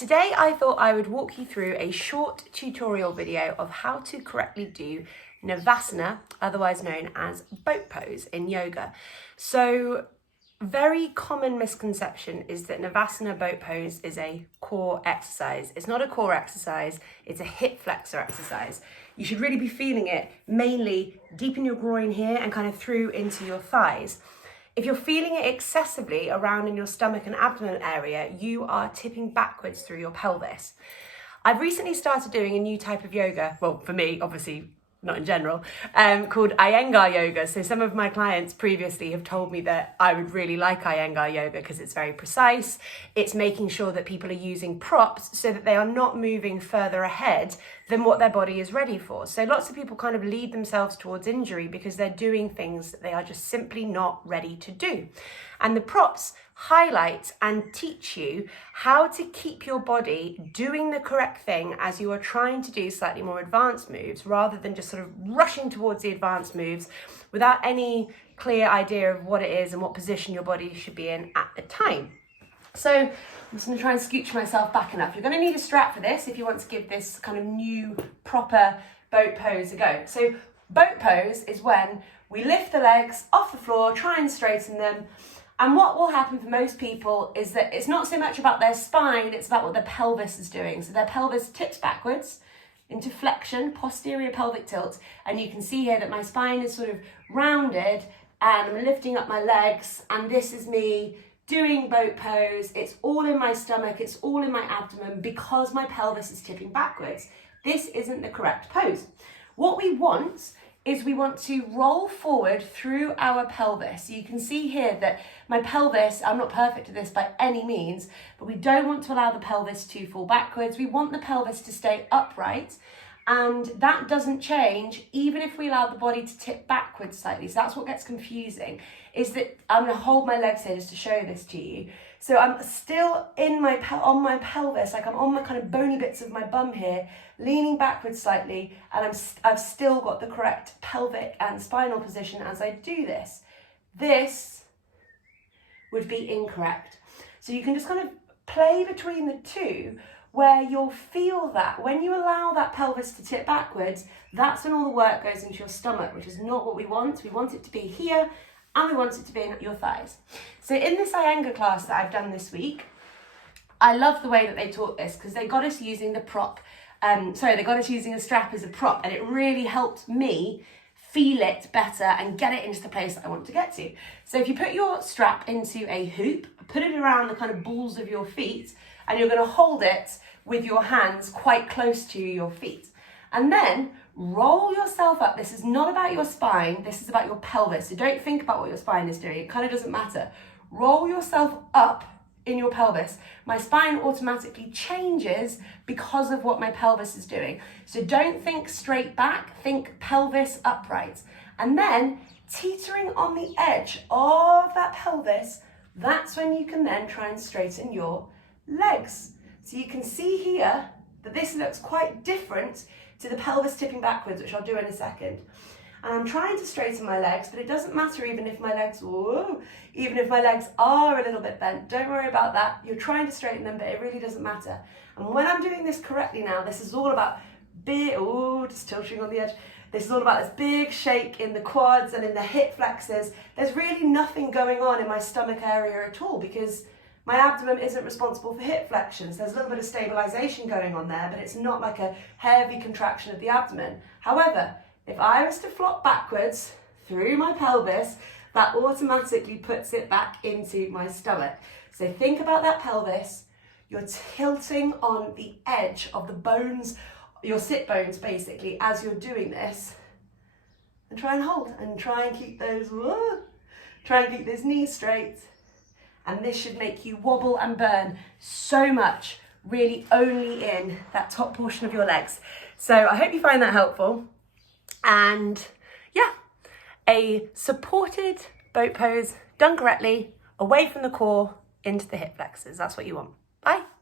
Today I thought I would walk you through a short tutorial video of how to correctly do Navasana, otherwise known as boat pose in yoga. So, very common misconception is that Navasana boat pose is a core exercise. It's not a core exercise, it's a hip flexor exercise. You should really be feeling it mainly deep in your groin here and kind of through into your thighs. If you're feeling it excessively around in your stomach and abdomen area, you are tipping backwards through your pelvis. I've recently started doing a new type of yoga, well, for me, obviously, not in general, called Iyengar yoga. So some of my clients previously have told me that I would really like Iyengar yoga because it's very precise. It's making sure that people are using props so that they are not moving further ahead than what their body is ready for. So lots of people kind of lead themselves towards injury because they're doing things that they are just simply not ready to do. And the props highlight and teach you how to keep your body doing the correct thing as you are trying to do slightly more advanced moves, rather than just sort of rushing towards the advanced moves without any clear idea of what it is and what position your body should be in at the time. So I'm just going to try and scooch myself back enough. You're going to need a strap for this if you want to give this kind of new proper boat pose a go. So boat pose is when we lift the legs off the floor, try and straighten them. And what will happen for most people is that it's not so much about their spine, it's about what their pelvis is doing. So their pelvis tips backwards into flexion, posterior pelvic tilt. And you can see here that my spine is sort of rounded and I'm lifting up my legs. And this is me doing boat pose. It's all in my stomach, it's all in my abdomen because my pelvis is tipping backwards. This isn't the correct pose. What we want is we want to roll forward through our pelvis. So you can see here that my pelvis, I'm not perfect at this by any means, but we don't want to allow the pelvis to fall backwards. We want the pelvis to stay upright, and that doesn't change even if we allow the body to tip backwards slightly. So that's what gets confusing, is that I'm gonna hold my legs here just to show this to you. So I'm still in on my pelvis, like I'm on my kind of bony bits of my bum here, leaning backwards slightly, and I've still got the correct pelvic and spinal position as I do this. This would be incorrect. So you can just kind of play between the two, where you'll feel that when you allow that pelvis to tip backwards, that's when all the work goes into your stomach, which is not what we want. We want it to be here, and we want it to be in your thighs. So in this Iyengar class that I've done this week, I love the way that they taught this because they got us using the prop. They got us using a strap as a prop, and it really helped me feel it better and get it into the place that I want to get to. So if you put your strap into a hoop, put it around the kind of balls of your feet, and you're going to hold it with your hands quite close to your feet. And then roll yourself up. This is not about your spine, this is about your pelvis. So don't think about what your spine is doing, it kind of doesn't matter. Roll yourself up in your pelvis. My spine automatically changes because of what my pelvis is doing. So don't think straight back, think pelvis upright. And then teetering on the edge of that pelvis, that's when you can then try and straighten your legs. So you can see here that this looks quite different to the pelvis tipping backwards, which I'll do in a second. And I'm trying to straighten my legs, but it doesn't matter even if my legs are a little bit bent. Don't worry about that. You're trying to straighten them, but it really doesn't matter. And when I'm doing this correctly now, this is all about just tilting on the edge. This is all about this big shake in the quads and in the hip flexors. There's really nothing going on in my stomach area at all because my abdomen isn't responsible for hip flexions. There's a little bit of stabilization going on there, but it's not like a heavy contraction of the abdomen. However, if I was to flop backwards through my pelvis, that automatically puts it back into my stomach. So think about that pelvis. You're tilting on the edge of the bones, your sit bones basically, as you're doing this. And try and hold and try and keep those knees straight. And this should make you wobble and burn so much, really only in that top portion of your legs. So I hope you find that helpful. And yeah, a supported boat pose done correctly, away from the core, into the hip flexors. That's what you want. Bye.